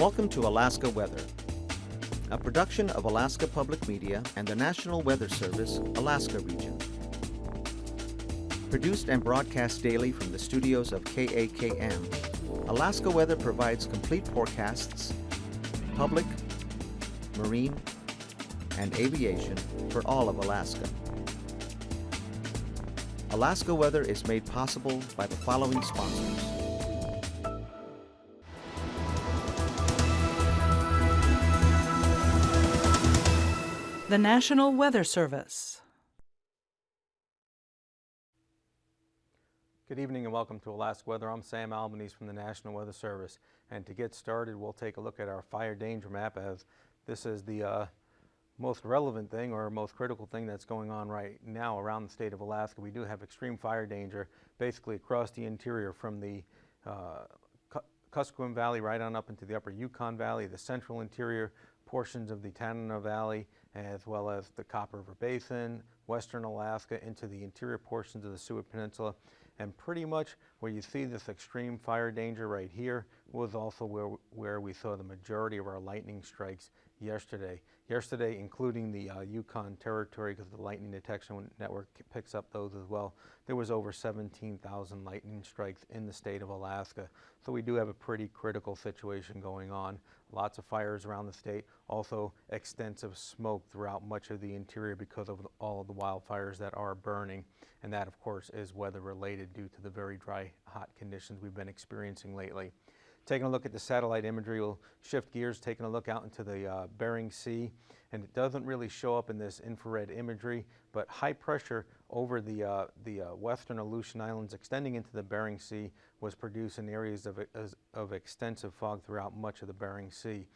Welcome to Alaska Weather, a production of Alaska Public Media and the National Weather Service, Alaska Region. Produced and broadcast daily from the studios of KAKM, Alaska Weather provides complete forecasts, public, marine, and aviation for all of Alaska. Alaska Weather is made possible by the following sponsors. The National Weather Service. Good evening and welcome to Alaska Weather. I'm Sam Albanese from the National Weather Service. And to get started, we'll take a look at our fire danger map, as this is the most relevant thing or most critical thing that's going on right now around the state of Alaska. We do have extreme fire danger basically across the interior from the Kuskokwim Valley right on up into the upper Yukon Valley, the central interior portions of the Tanana Valley, as well as the Copper River Basin, western Alaska, into the interior portions of the Seward Peninsula. And pretty much where you see this extreme fire danger right here was also where we saw the majority of our lightning strikes yesterday. Yesterday, including the Yukon Territory, because the Lightning Detection Network picks up those as well, there was over 17,000 lightning strikes in the state of Alaska. So we do have a pretty critical situation going on. Lots of fires around the state, also extensive smoke throughout much of the interior because of all of the wildfires that are burning. And that, of course, is weather related due to the very dry, hot conditions we've been experiencing lately. Taking a look at the satellite imagery, we'll shift gears, taking a look out into the Bering Sea. And it doesn't really show up in this infrared imagery, but high pressure over the western Aleutian Islands extending into the Bering Sea was producing areas of extensive fog throughout much of the Bering Sea.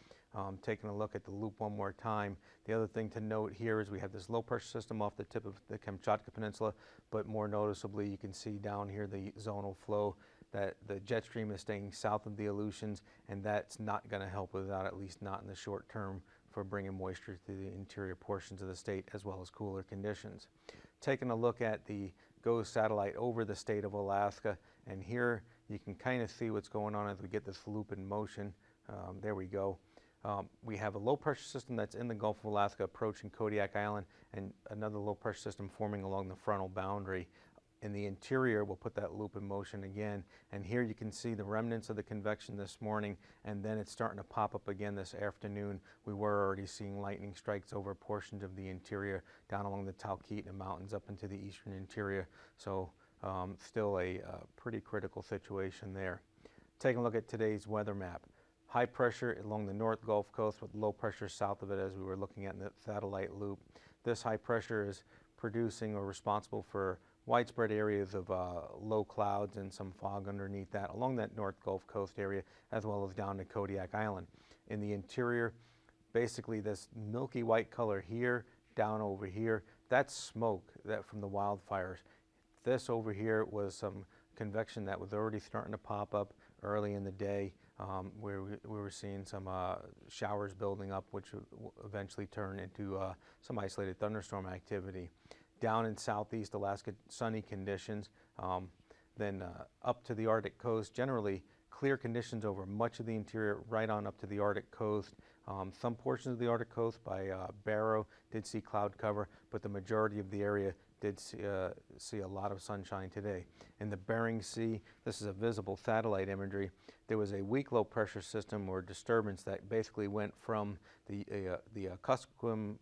Taking a look at the loop one more time, the other thing to note here is we have this low pressure system off the tip of the Kamchatka Peninsula, but more noticeably you can see down here the zonal flow, that the jet stream is staying south of the Aleutians, and that's not going to help us out, at least not in the short term, for bringing moisture to the interior portions of the state, as well as cooler conditions. Taking a look at the GOES satellite over the state of Alaska, and here you can kind of see what's going on as we get this loop in motion. There we go. We have a low pressure system that's in the Gulf of Alaska approaching Kodiak Island, and another low pressure system forming along the frontal boundary. In the interior, we'll put that loop in motion again, and here you can see the remnants of the convection this morning, and then it's starting to pop up again this afternoon. We were already seeing lightning strikes over portions of the interior down along the Talkeetna Mountains up into the eastern interior, so still a pretty critical situation there. Taking a look at today's weather map. High pressure along the North Gulf Coast with low pressure south of it, as we were looking at in the satellite loop. This high pressure is producing or responsible for widespread areas of low clouds and some fog underneath that along that North Gulf Coast area, as well as down to Kodiak Island. In the interior, basically this milky white color here, down over here, that's smoke from the wildfires. This over here was some convection that was already starting to pop up early in the day, where we were seeing some showers building up, which will eventually turn into some isolated thunderstorm activity. Down in southeast Alaska, sunny conditions. Then up to the Arctic coast, generally clear conditions over much of the interior, right on up to the Arctic coast. Some portions of the Arctic coast by Barrow did see cloud cover, but the majority of the area did see a lot of sunshine today. In the Bering Sea, this is a visible satellite imagery. There was a weak low pressure system or disturbance that basically went from the Kuskokwim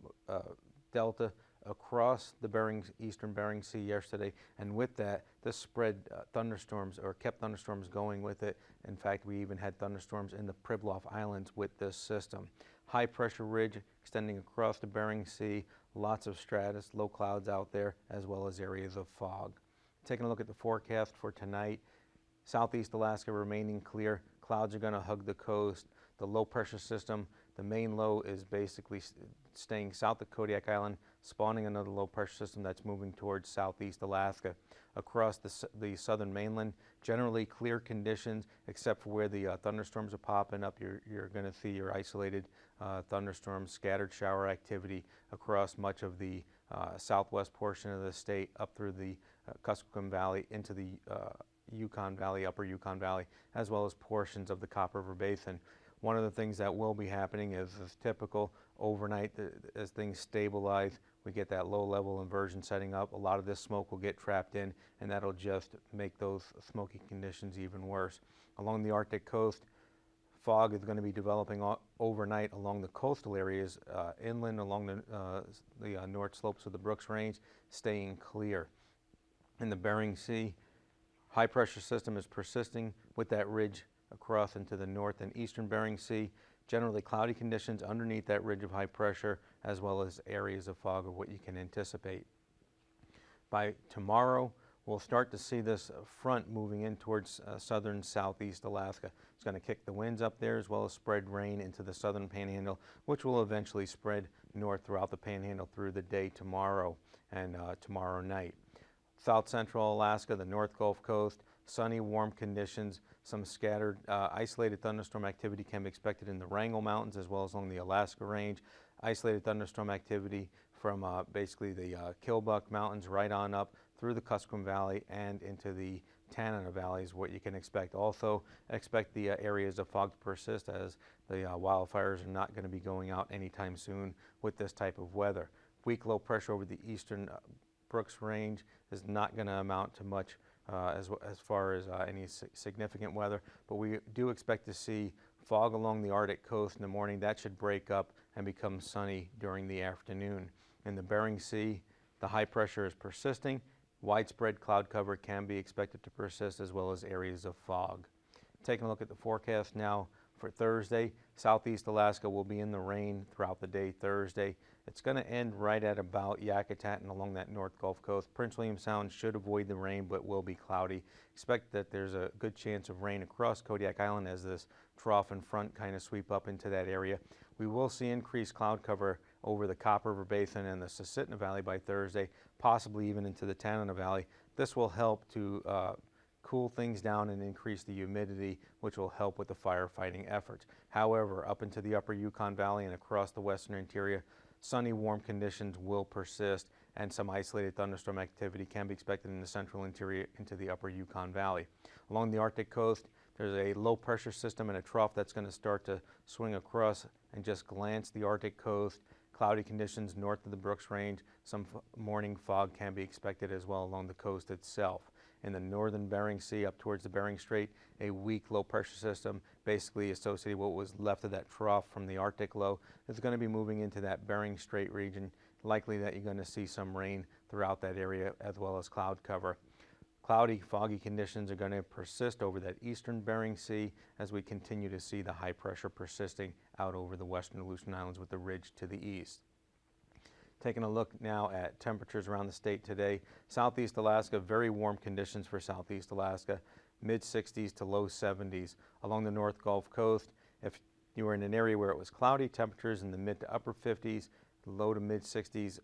Delta across the eastern Bering Sea yesterday, and with that, this spread thunderstorms, or kept thunderstorms going with it. In fact, we even had thunderstorms in the Pribilof Islands with this system. High pressure ridge extending across the Bering Sea, lots of stratus, low clouds out there, as well as areas of fog. Taking a look at the forecast for tonight, southeast Alaska remaining clear, clouds are going to hug the coast. The low pressure system, the main low, is basically staying south of Kodiak Island, spawning another low pressure system that's moving towards southeast Alaska. Across the southern mainland, generally clear conditions, except for where the thunderstorms are popping up. You're going to see your isolated thunderstorms, scattered shower activity across much of the southwest portion of the state, up through the Kuskokwim Valley into the Yukon Valley, upper Yukon Valley, as well as portions of the Copper River Basin. One of the things that will be happening is typical overnight, as things stabilize, we get that low level inversion setting up. A lot of this smoke will get trapped in, and that'll just make those smoky conditions even worse. Along the Arctic coast, fog is going to be developing overnight along the coastal areas, inland along the north slopes of the Brooks Range, staying clear. In the Bering Sea, high pressure system is persisting with that ridge across into the north and eastern Bering Sea. Generally cloudy conditions underneath that ridge of high pressure, as well as areas of fog, are what you can anticipate. By tomorrow, we'll start to see this front moving in towards southern southeast Alaska. It's going to kick the winds up there, as well as spread rain into the southern panhandle, which will eventually spread north throughout the panhandle through the day tomorrow and tomorrow night. South central Alaska, the North Gulf Coast, sunny, warm conditions. Some scattered, isolated thunderstorm activity can be expected in the Wrangell Mountains, as well as along the Alaska Range. Isolated thunderstorm activity from basically the Killbuck Mountains right on up through the Kuskokwim Valley and into the Tanana Valley is what you can expect. Also expect the areas of fog to persist, as the wildfires are not going to be going out anytime soon with this type of weather. Weak low pressure over the eastern Brooks Range is not going to amount to much as far as any significant weather, but we do expect to see fog along the Arctic coast in the morning. That should break up and become sunny during the afternoon. In the Bering Sea, the high pressure is persisting. Widespread cloud cover can be expected to persist, as well as areas of fog. Taking a look at the forecast now for Thursday, southeast Alaska will be in the rain throughout the day Thursday. It's going to end right at about Yakutat and along that North Gulf Coast. Prince William Sound should avoid the rain, but will be cloudy. Expect that there's a good chance of rain across Kodiak Island as this trough and front kind of sweep up into that area. We will see increased cloud cover over the Copper River Basin and the Susitna Valley by Thursday, possibly even into the Tanana Valley. This will help to cool things down and increase the humidity, which will help with the firefighting efforts. However, up into the upper Yukon Valley and across the western interior, sunny, warm conditions will persist, and some isolated thunderstorm activity can be expected in the central interior into the upper Yukon Valley. Along the Arctic coast, there's a low pressure system and a trough that's going to start to swing across and just glance the Arctic coast. Cloudy conditions north of the Brooks Range. Some morning fog can be expected as well along the coast itself. In the northern Bering Sea up towards the Bering Strait, a weak low pressure system basically associated with what was left of that trough from the Arctic low is going to be moving into that Bering Strait region. Likely that you're going to see some rain throughout that area, as well as cloud cover. Cloudy, foggy conditions are going to persist over that eastern Bering Sea as we continue to see the high pressure persisting out over the western Aleutian Islands with the ridge to the east. Taking a look now at temperatures around the state today. Southeast Alaska, very warm conditions for Southeast Alaska, mid 60s to low 70s. Along the North Gulf Coast, if you were in an area where it was cloudy, temperatures in the mid to upper 50s, low to mid 60s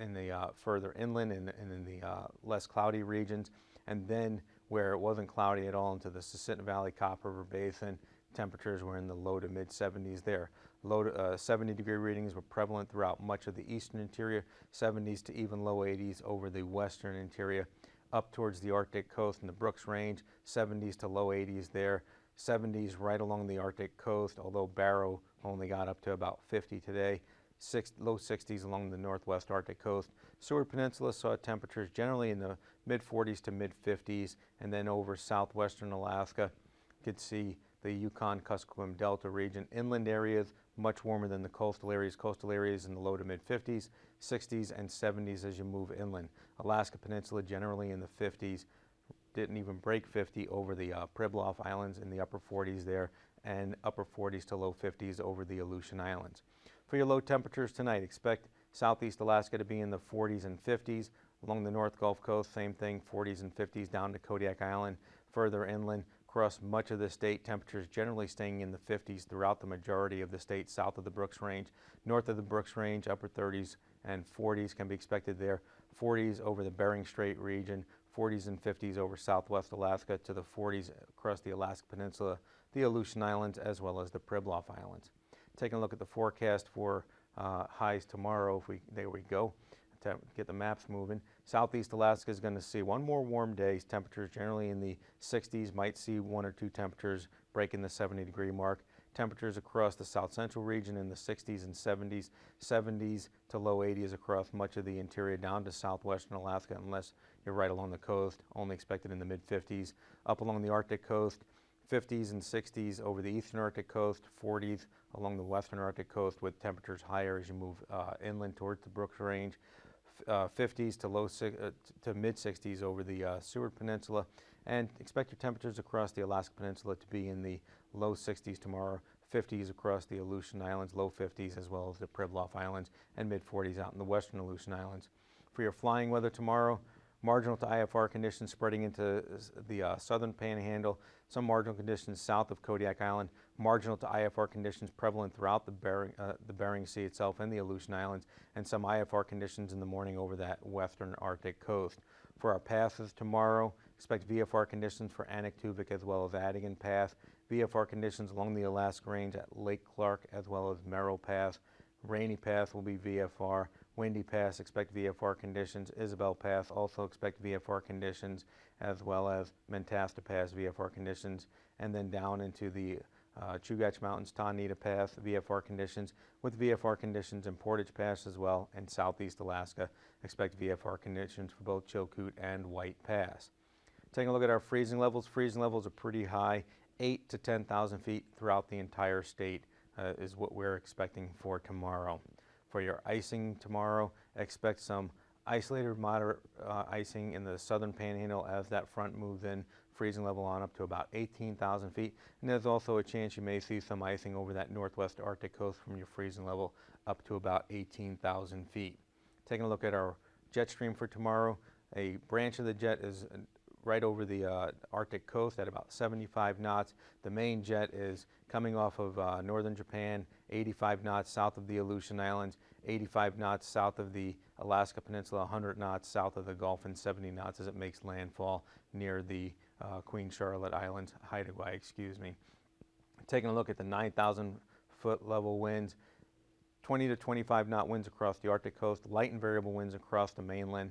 in the further inland and in the less cloudy regions. And then where it wasn't cloudy at all into the Susitna Valley, Copper River Basin, temperatures were in the low to mid 70s there. Low to 70-degree readings were prevalent throughout much of the eastern interior, 70s to even low 80s over the western interior. Up towards the Arctic coast and the Brooks Range, 70s to low 80s there. 70s right along the Arctic coast, although Barrow only got up to about 50 today. Low 60s along the northwest Arctic coast. Seward Peninsula saw temperatures generally in the mid 40s to mid 50s, and then over southwestern Alaska, you could see the Yukon-Kuskokwim Delta region. Inland areas much warmer than the coastal areas. Coastal areas in the low to mid 50s, 60s, and 70s as you move inland. Alaska Peninsula generally in the 50s. Didn't even break 50 over the Pribilof Islands in the upper 40s there, and upper 40s to low 50s over the Aleutian Islands. For your low temperatures tonight, expect southeast Alaska to be in the 40s and 50s. Along the North Gulf Coast, same thing, 40s and 50s down to Kodiak Island. Further inland, across much of the state, temperatures generally staying in the 50s throughout the majority of the state south of the Brooks Range. North of the Brooks Range, upper 30s and 40s can be expected there. 40s over the Bering Strait region, 40s and 50s over southwest Alaska to the 40s across the Alaska Peninsula, the Aleutian Islands, as well as the Pribilof Islands. Taking a look at the forecast for highs tomorrow, there we go, to get the maps moving. Southeast Alaska is going to see one more warm day. Temperatures generally in the 60s, might see one or two temperatures breaking the 70-degree mark. Temperatures across the south central region in the 60s and 70s, 70s to low 80s across much of the interior down to southwestern Alaska, unless you're right along the coast, only expected in the mid-50s. Up along the Arctic coast, 50s and 60s over the eastern Arctic coast, 40s along the western Arctic coast with temperatures higher as you move inland towards the Brooks Range, 50s to mid-60s over the Seward Peninsula, and expect your temperatures across the Alaska Peninsula to be in the low 60s tomorrow, 50s across the Aleutian Islands, low 50s, as well as the Pribilof Islands, and mid-40s out in the western Aleutian Islands. For your flying weather tomorrow, marginal to IFR conditions spreading into the southern Panhandle, some marginal conditions south of Kodiak Island, marginal to IFR conditions prevalent throughout the Bering Sea itself and the Aleutian Islands, and some IFR conditions in the morning over that western Arctic coast. For our passes tomorrow, expect VFR conditions for Anaktuvik as well as Adigan Pass, VFR conditions along the Alaska Range at Lake Clark as well as Merrill Pass. Rainy Pass will be VFR. Windy Pass, expect VFR conditions. Isabel Pass, also expect VFR conditions, as well as Mentasta Pass, VFR conditions. And then down into the Chugach Mountains, Tonita Pass, VFR conditions, with VFR conditions in Portage Pass as well, and southeast Alaska, expect VFR conditions for both Chilkoot and White Pass. Taking a look at our freezing levels are pretty high, 8 to 10,000 feet throughout the entire state is what we're expecting for tomorrow. For your icing tomorrow, expect some isolated moderate icing in the southern Panhandle as that front moves in, freezing level on up to about 18,000 feet. And there's also a chance you may see some icing over that northwest Arctic coast from your freezing level up to about 18,000 feet. Taking a look at our jet stream for tomorrow, a branch of the jet is right over the Arctic coast at about 75 knots. The main jet is coming off of northern Japan, 85 knots south of the Aleutian Islands, 85 knots south of the Alaska Peninsula, 100 knots south of the Gulf, and 70 knots as it makes landfall near the Queen Charlotte Islands, Hawaii, excuse me. Taking a look at the 9,000 foot level winds, 20 to 25 knot winds across the Arctic coast, light and variable winds across the mainland,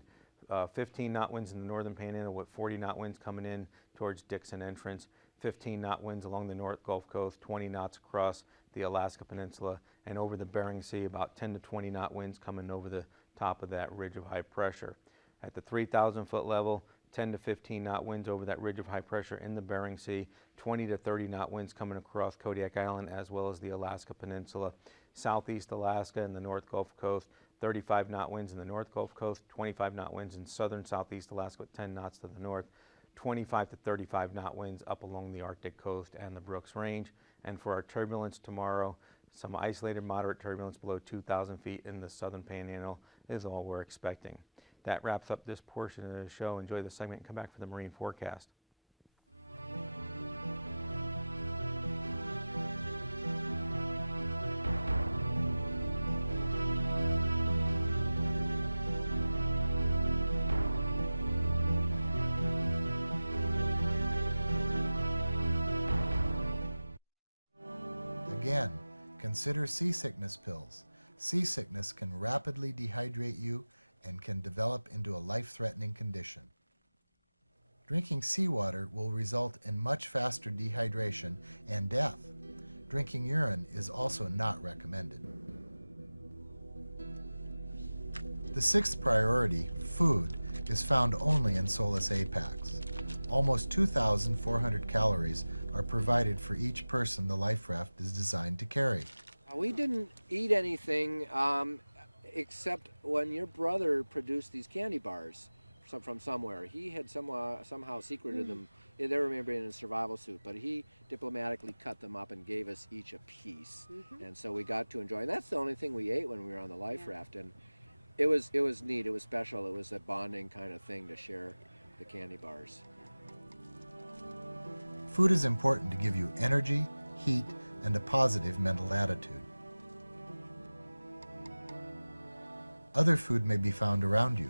15 knot winds in the northern Panhandle with 40 knot winds coming in towards Dixon Entrance, 15 knot winds along the North Gulf Coast, 20 knots across the Alaska Peninsula, and over the Bering Sea, about 10 to 20 knot winds coming over the top of that ridge of high pressure. At the 3,000 foot level, 10 to 15 knot winds over that ridge of high pressure in the Bering Sea, 20 to 30 knot winds coming across Kodiak Island as well as the Alaska Peninsula, southeast Alaska and the North Gulf Coast, 35 knot winds in the North Gulf Coast, 25 knot winds in southern southeast Alaska with 10 knots to the north, 25 to 35 knot winds up along the Arctic coast and the Brooks Range. And for our turbulence tomorrow, some isolated moderate turbulence below 2,000 feet in the southern Panhandle is all we're expecting. That wraps up this portion of the show. Enjoy the segment and come back for the marine forecast. Again, consider seasickness pills. Seasickness can rapidly dehydrate you and can develop into a life-threatening condition. Drinking seawater will result in much faster dehydration and death. Drinking urine is also not recommended. The sixth priority, food, is found only in Solus Apax. Almost 2,400 calories are provided for each person the life raft is designed to carry. We didn't eat anything except when your brother produced these candy bars from somewhere. He had somehow secreted them. They were maybe in a survival suit, but he diplomatically cut them up and gave us each a piece. And so we got to enjoy. And that's the only thing we ate when we were on the life raft. And it was neat. It was special. It was a bonding kind of thing to share the candy bars. Food is important to give you energy, heat, and a positive mental attitude. Other food may be found around you.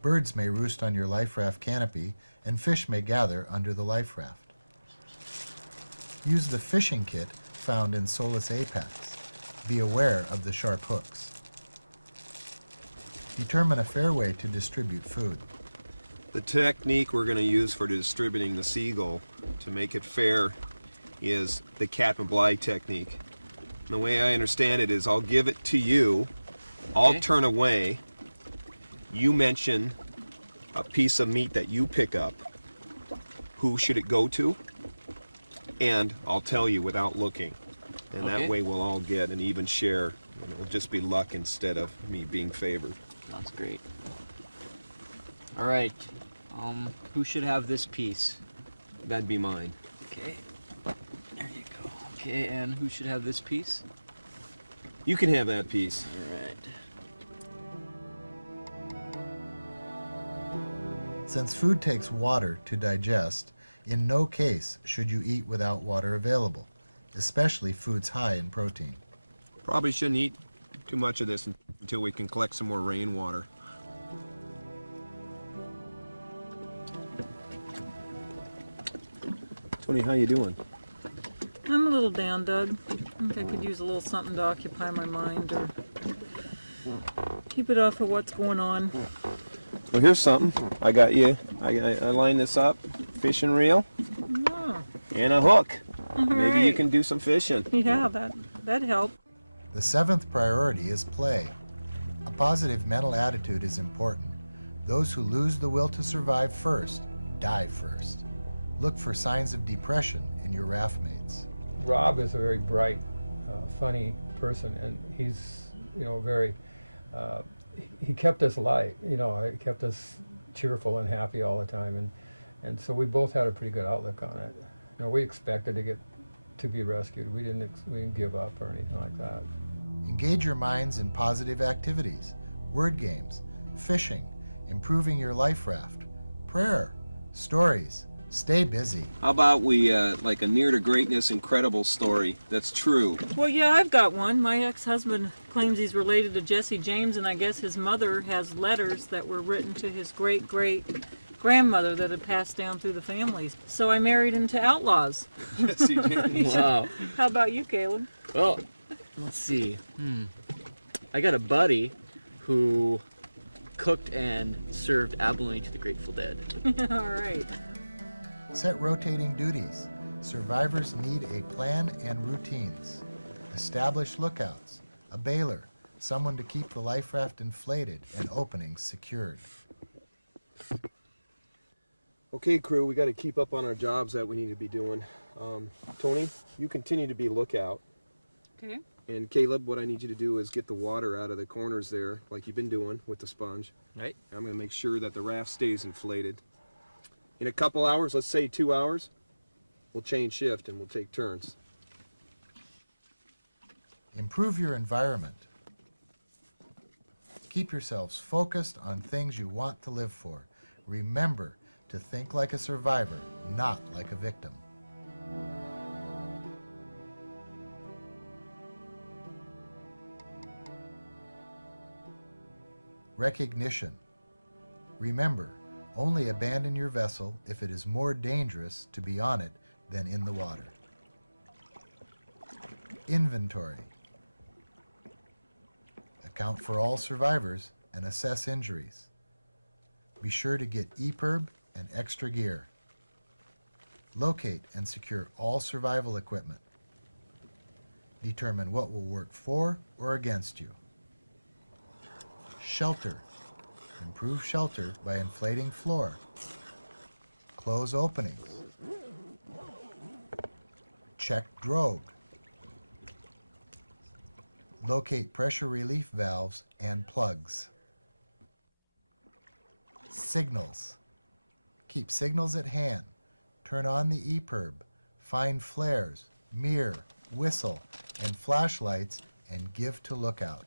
Birds may roost on your life raft canopy, and fish may gather under the life raft. Use the fishing kit found in Solus Apax. Be aware of the sharp hooks. Determine a fair way to distribute food. The technique we're going to use for distributing the seagull to make it fair is the cat and bly technique. And the way I understand it is I'll give it to you, I'll turn away, you mention a piece of meat that you pick up, who should it go to, and I'll tell you without looking. And that way we'll all get an even share, and it'll just be luck instead of me being favored. Sounds great. All right, who should have this piece? That'd be mine. Okay, there you go. Okay, and who should have this piece? You can have that piece. All right. Since food takes water to digest, in no case should you eat without water available, especially foods high in protein. Probably shouldn't eat too much of this until we can collect some more rainwater. Tony, how you doing? I'm a little down, Doug. I think I could use a little something to occupy my mind or keep it off of what's going on. Well, here's something. I got you. I lined this up. Fishing reel Oh, and a hook. all Maybe you right. can do some fishing. Yeah, that'd help. The seventh priority is play. A positive mental attitude is important. Those who lose the will to survive first, die first. Look for signs of depression in your raft mates. Rob is a very bright, funny person, and he's, very, he kept us light, he kept us cheerful and happy all the time, and so we both had a pretty good outlook on it. We expected to be rescued. We didn't give up or anything like that. Engage your minds in positive activities, word games, fishing, improving your life raft, prayer, stories. Stay busy. How about we, like a near to greatness incredible story that's true? Well, yeah, I've got one. My ex-husband claims he's related to Jesse James, and I guess his mother has letters that were written to his great-great-grandmother that had passed down through the families. So I married into outlaws. Jesse James. Wow. How about you, Caleb? Well, let's see. I got a buddy who cooked and served abalone to the Grateful Dead. All right. Set rotating duties. Survivors need a plan and routines. Establish lookouts, a bailer, someone to keep the life raft inflated and openings secured. Okay, crew, we got to keep up on our jobs that we need to be doing. Tony, you continue to be lookout. Okay. And Caleb, what I need you to do is get the water out of the corners there, like you've been doing with the sponge. Right. I'm going to make sure that the raft stays inflated. In a couple hours, let's say 2 hours, we'll change shift and we'll take turns. Improve your environment. Keep yourselves focused on things you want to live for. Remember to think like a survivor, not like a victim. Recognition. Remember, only abandon your vessel if it is more dangerous to be on it than in the water. Inventory. Account for all survivors and assess injuries. Be sure to get EPIRB and extra gear. Locate and secure all survival equipment. Determine what will work for or against you. Shelter. Improve shelter by inflating floor. Close openings. Check drogue. Locate pressure relief valves and plugs. Signals. Keep signals at hand. Turn on the EPIRB. Find flares, mirror, whistle, and flashlights and give to lookout.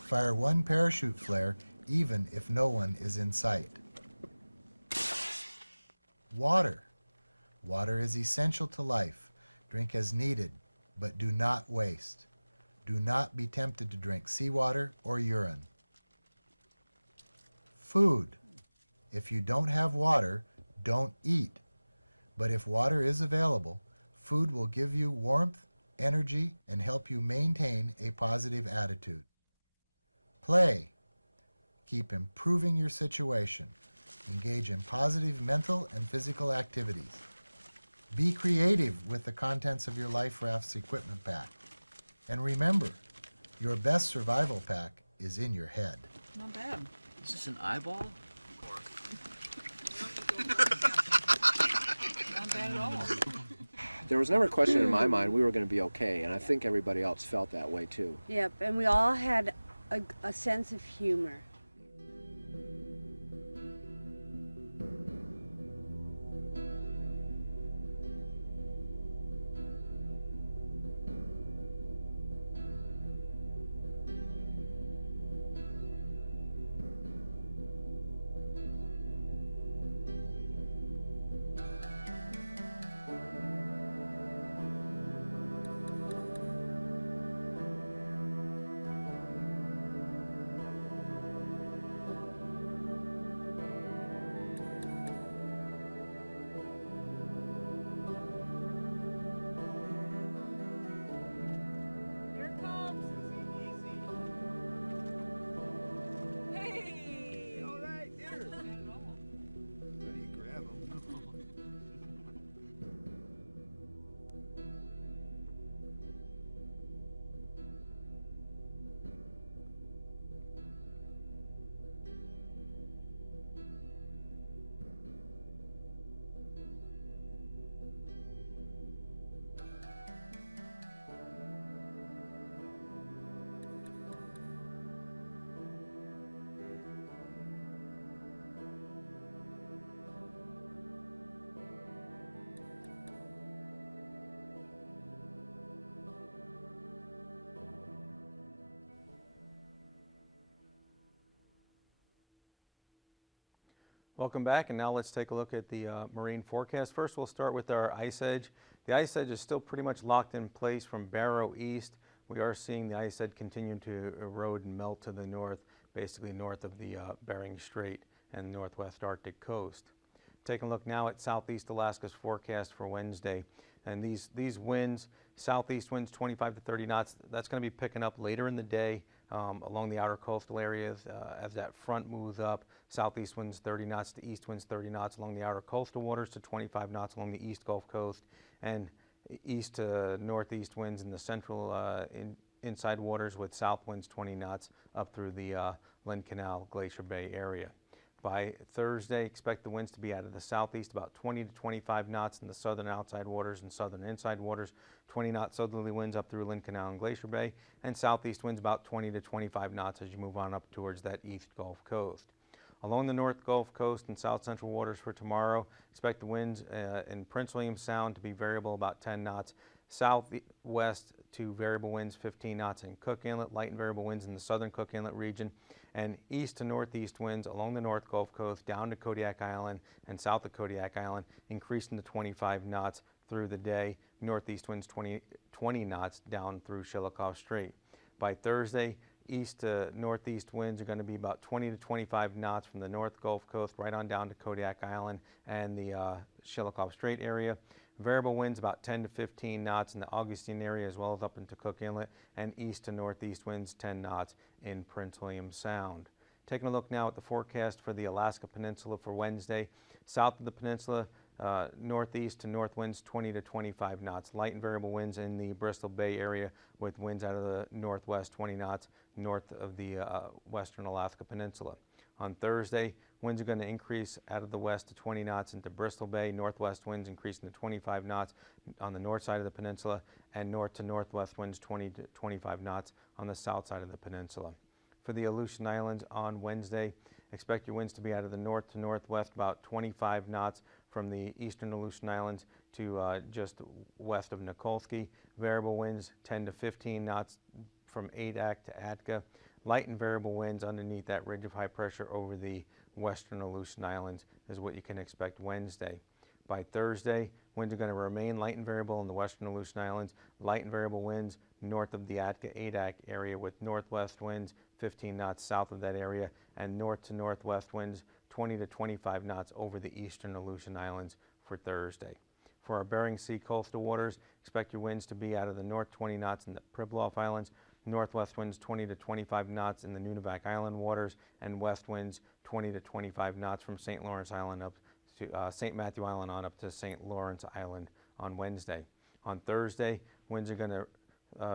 Fire one parachute flare even if no one is in sight. Water. Water is essential to life. Drink as needed, but do not waste. Do not be tempted to drink seawater or urine. Food. If you don't have water, don't eat. But if water is available, food will give you warmth, energy, and help you maintain a positive attitude. Play. Keep improving your situation. Engage in positive mental and physical activities. Be creative with the contents of your life raft's equipment pack. And remember, your best survival pack is in your head. Not bad. Is this an eyeball? Not bad at all. There was never a question in my mind we were going to be okay, and I think everybody else felt that way too. Yep, and we all had a sense of humor. Here it comes. Hey! All right, here. Not at all. How do you grab them? Welcome back, and now let's take a look at the marine forecast. First, we'll start with our ice edge. The ice edge is still pretty much locked in place from Barrow east. We are seeing the ice edge continue to erode and melt to the north, basically north of the Bering Strait and northwest Arctic coast. Taking a look now at southeast Alaska's forecast for Wednesday. And these winds, southeast winds 25 to 30 knots, that's going to be picking up later in the day along the outer coastal areas as that front moves up. Southeast winds 30 knots to east winds 30 knots along the outer coastal waters to 25 knots along the east Gulf Coast, and east to northeast winds in the central inside waters with south winds 20 knots up through the Lynn Canal Glacier Bay area. By Thursday, expect the winds to be out of the southeast about 20 to 25 knots in the southern outside waters and southern inside waters, 20 knot southerly winds up through Lynn Canal and Glacier Bay, and southeast winds about 20 to 25 knots as you move on up towards that east Gulf Coast. Along the North Gulf Coast and south central waters for tomorrow, expect the winds in Prince William Sound to be variable about 10 knots, southwest to variable winds 15 knots in Cook Inlet, light and variable winds in the southern Cook Inlet region, and east to northeast winds along the North Gulf Coast down to Kodiak Island and south of Kodiak Island, increasing to 25 knots through the day, northeast winds 20 knots down through Shelikof Strait. By Thursday, east to northeast winds are going to be about 20 to 25 knots from the North Gulf Coast right on down to Kodiak Island and the Shelikof Strait area. Variable winds about 10 to 15 knots in the Augustine area as well as up into Cook Inlet, and east to northeast winds 10 knots in Prince William Sound. Taking a look now at the forecast for the Alaska Peninsula for Wednesday. South of the peninsula, northeast to north winds 20 to 25 knots. Light and variable winds in the Bristol Bay area with winds out of the northwest 20 knots north of the western Alaska Peninsula. On Thursday, winds are going to increase out of the west to 20 knots into Bristol Bay, northwest winds increasing to 25 knots on the north side of the peninsula, and north to northwest winds 20 to 25 knots on the south side of the peninsula. For the Aleutian Islands on Wednesday, expect your winds to be out of the north to northwest about 25 knots from the eastern Aleutian Islands to just west of Nikolsky. Variable winds 10 to 15 knots from Adak to Atka. Light and variable winds underneath that ridge of high pressure over the western Aleutian Islands is what you can expect Wednesday. By Thursday, winds are going to remain light and variable in the western Aleutian Islands. Light and variable winds north of the Atka-Adak area with northwest winds 15 knots south of that area, and north to northwest winds 20 to 25 knots over the eastern Aleutian Islands for Thursday. For our Bering Sea coastal waters, expect your winds to be out of the north 20 knots in the Pribilof Islands, northwest winds 20 to 25 knots in the Nunivak Island waters, and west winds 20 to 25 knots from St. Lawrence Island up to St. Matthew Island on up to St. Lawrence Island on Wednesday. On Thursday, winds are going to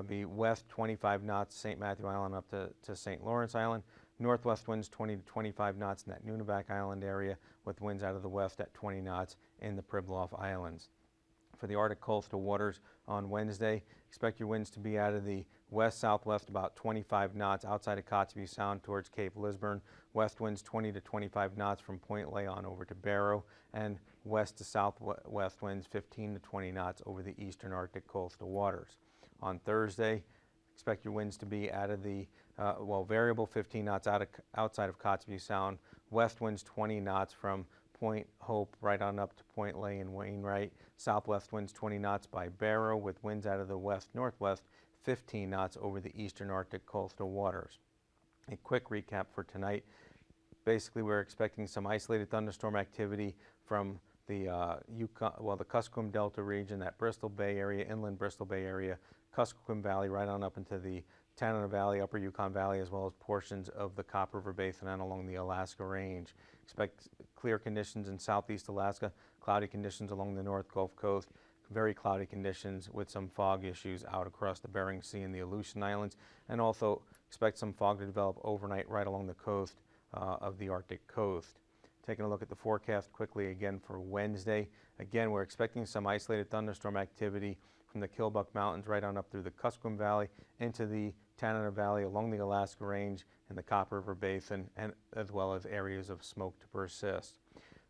be west 25 knots, St. Matthew Island up to St. Lawrence Island. Northwest winds 20 to 25 knots in that Nunivak Island area, with winds out of the west at 20 knots in the Pribilof Islands. For the Arctic coastal waters on Wednesday, expect your winds to be out of the west-southwest about 25 knots outside of Kotzebue Sound towards Cape Lisburn. West winds 20 to 25 knots from Point Lay on over to Barrow, and west to southwest winds 15 to 20 knots over the eastern Arctic coastal waters. On Thursday, expect your winds to be out of the variable 15 knots outside of Kotzebue Sound. West winds 20 knots from Point Hope right on up to Point Lay and Wainwright. Southwest winds 20 knots by Barrow, with winds out of the west-northwest 15 knots over the eastern Arctic coastal waters. A quick recap for tonight. Basically, we're expecting some isolated thunderstorm activity from the the Kuskokwim Delta region, that Bristol Bay area, inland Bristol Bay area, Kuskokwim Valley, right on up into the Tanana Valley, Upper Yukon Valley, as well as portions of the Copper River Basin and along the Alaska Range. Expect clear conditions in southeast Alaska, cloudy conditions along the North Gulf Coast, very cloudy conditions with some fog issues out across the Bering Sea and the Aleutian Islands, and also expect some fog to develop overnight right along the coast of the Arctic coast. Taking a look at the forecast quickly again for Wednesday. Again, we're expecting some isolated thunderstorm activity from the Killbuck Mountains right on up through the Kuskokwim Valley into the Tanana Valley, along the Alaska Range and the Copper River Basin, and as well as areas of smoke to persist.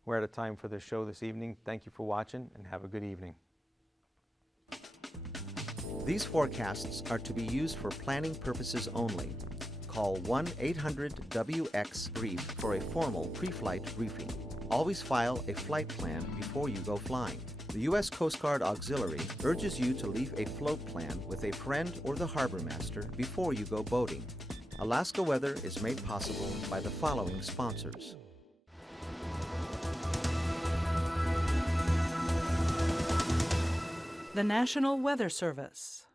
We're out of time for the show this evening. Thank you for watching, and have a good evening. These forecasts are to be used for planning purposes only. Call 1-800-WX-BRIEF for a formal pre-flight briefing. Always file a flight plan before you go flying. The U.S. Coast Guard Auxiliary urges you to leave a float plan with a friend or the harbor master before you go boating. Alaska Weather is made possible by the following sponsors. The National Weather Service.